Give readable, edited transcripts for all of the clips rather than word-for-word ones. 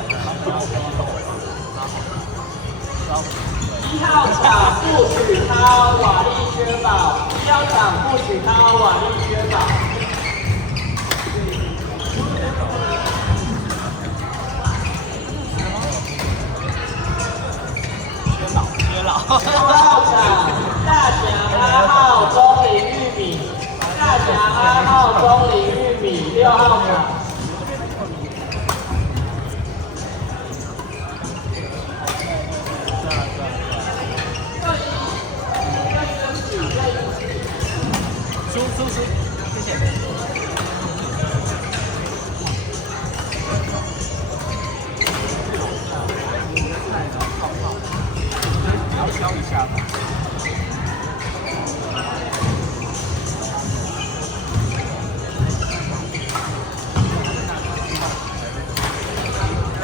1号场不许掏瓦力薛宝，1号场不许掏瓦力薛宝。薛老。6号场大翔2号钟林玉米，大翔2号钟林玉米，6号场。 输，谢谢。要教一下吧。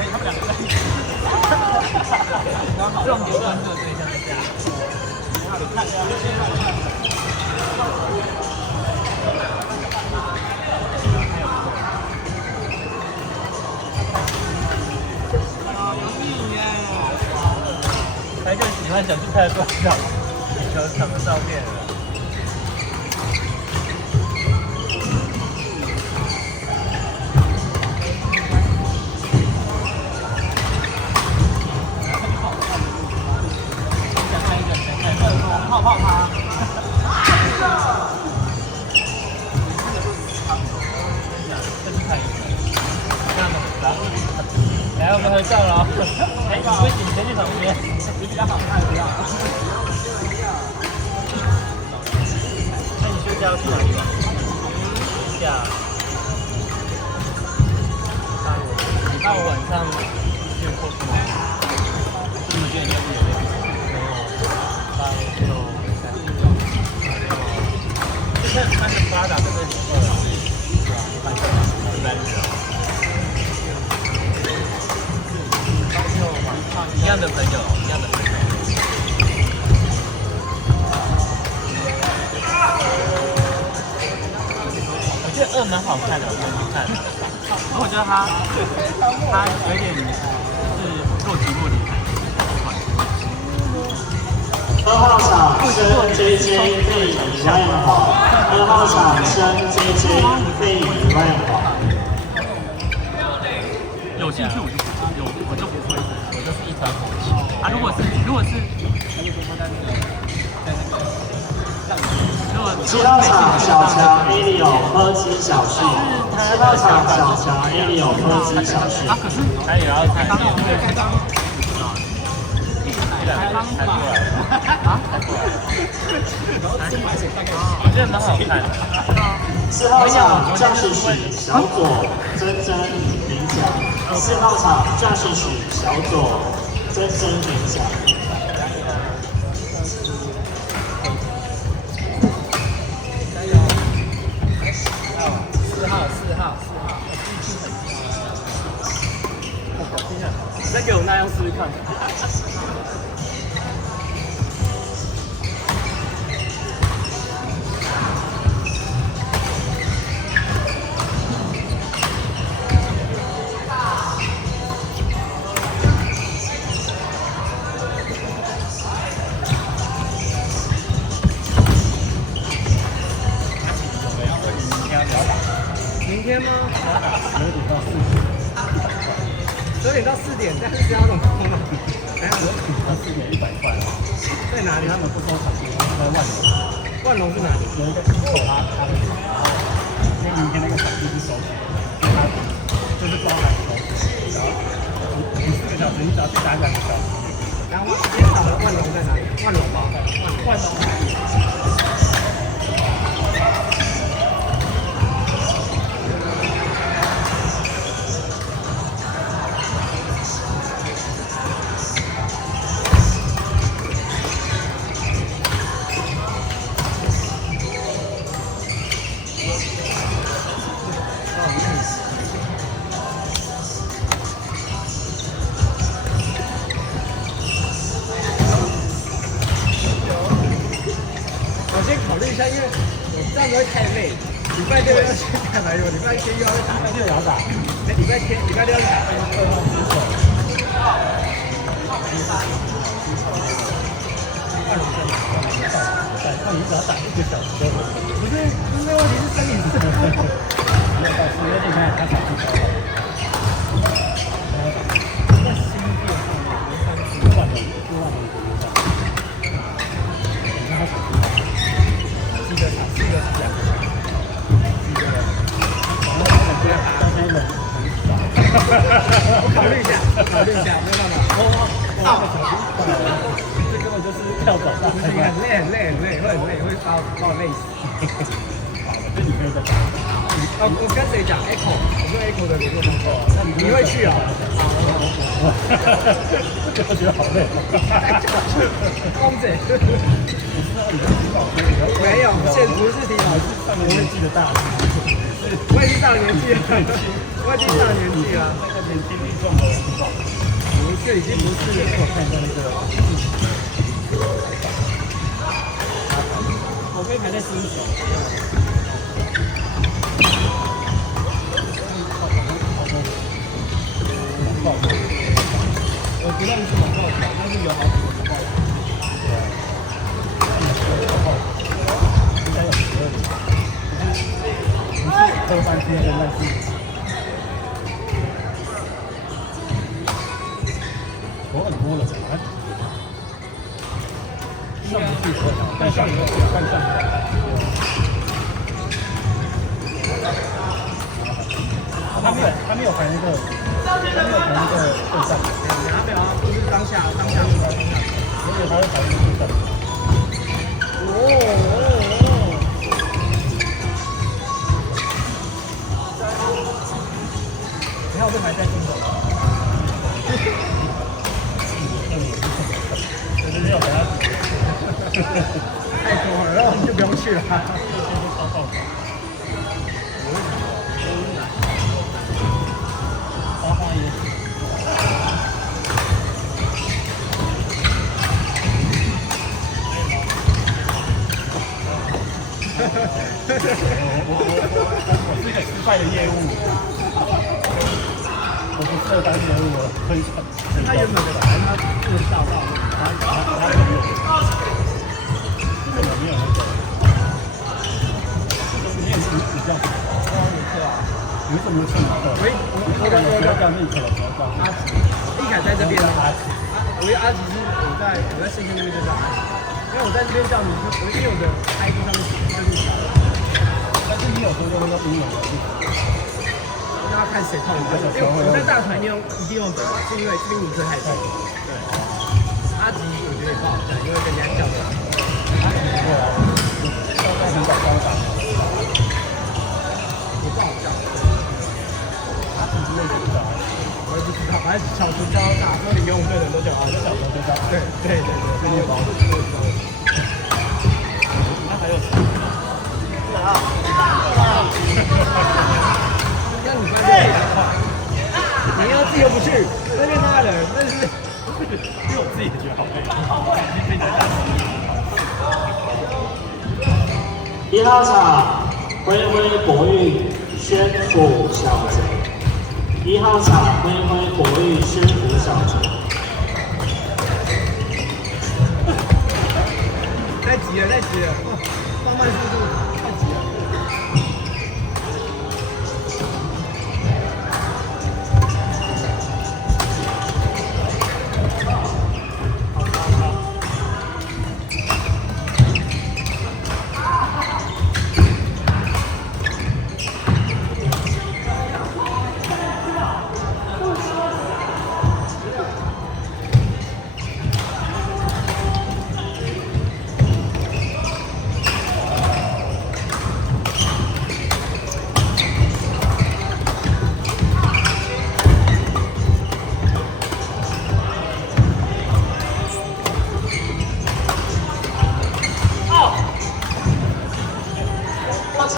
他们两个在一起。这种流量的对象在家。看，他就喜欢想去拍多少羽球场的照片了。泡泡他。来，我们合照了。哎，不行，先去旁边，比较好看，比较好。那你休假要去哪里玩？休假。礼拜五晚上去过去吗？你们觉得应该不远？没有。8、6、3、看着发达这边很热啊。一般热。 一样的朋友，一样的朋友。我觉得2蛮好看的，我觉得好看。我觉得他有点就是若即若离。2号场升 JJ 费以万华，2号场升 JJ 费以万华。有兴趣我就不会，我就是一团火气啊！如果是7号场小强 Elio 喝鸡小旭，7号场小强 Elio 喝鸡小旭。啊，可是他也要看。我觉得蛮好看的。4号场驾驶室小左珍珍领奖，4号场驾驶室小左珍珍领奖。4号。再给我那样试试看。明天吗？10点到4点，但是要怎么空吗？10点到4点100块。在哪里？他们不收场地，在万隆。万隆是哪里？有一个一口他的场，然后因为明天那个场地是收钱，所以他就是包含收，然后你4个小时，你只要去打2个小时。然后今天场的万隆在哪里？万隆吗？万隆。考虑一下，因为我这样子会太累。礼拜六要去打篮球，礼拜天又要打，礼拜天、礼拜六要去打2号。万龙真的那你只要打1个小时就不是，因为问题是生理是没有到10月底看他场地高了。在新店上面，4万人左右上。你看他场地高，记得2个小时。我考虑一下，没有办法。这根本就是跳蚤大赛，很累，会把我累死。好的，这你可以再打。我跟谁讲 ？Echo， 我跟 Echo 的联络方式。你会去啊？我觉得好累。公子，没有，现不是体保，是上年纪的大。我也是上年纪了，我已经上年纪了。那个年轻力壮的人不是，已经不是。我看一下那个，我可以排在新手。我知道你是广告条，但是有好几个广告条。应该有12个。不是科班出身，但是。我很多了，上不去车场，但上他没有排那个对战，没有啊，不是当下，所以他会排那个对战。你看我这排在新手。没有等他太多了，然后你就不用去了。花花椰子。我是一个失败的业务，我不适合当业务，我分享。他原本的本来他就是大道。他没有，这个没有那个，你也是比较，你怎么称呼的？我叫立刻，我叫阿吉，立凯在这边的阿吉，我阿吉是我在信息那边就叫阿吉，因为我在这边叫你，因为我的 ID 上面写立凯，但是你有时候用那个英文的，那要看谁痛，因为我在大船用一定用的，是因为这边名字太痛。阿吉我觉得也不好看，因为跟人家叫的。阿吉不错啊，很搞笑的。也不好叫。阿吉是那个叫，我也不知道，反正小时叫打说你游泳队的都叫阿吉，小时候就叫。对，这面包。那还有谁？那你关键你要自己又不去，那边他人，但是。因为我自己也觉得好累，已经被打1号场，恢恢国运宣府小泽。1号场，恢恢国运宣府小泽。太急了，放慢速度。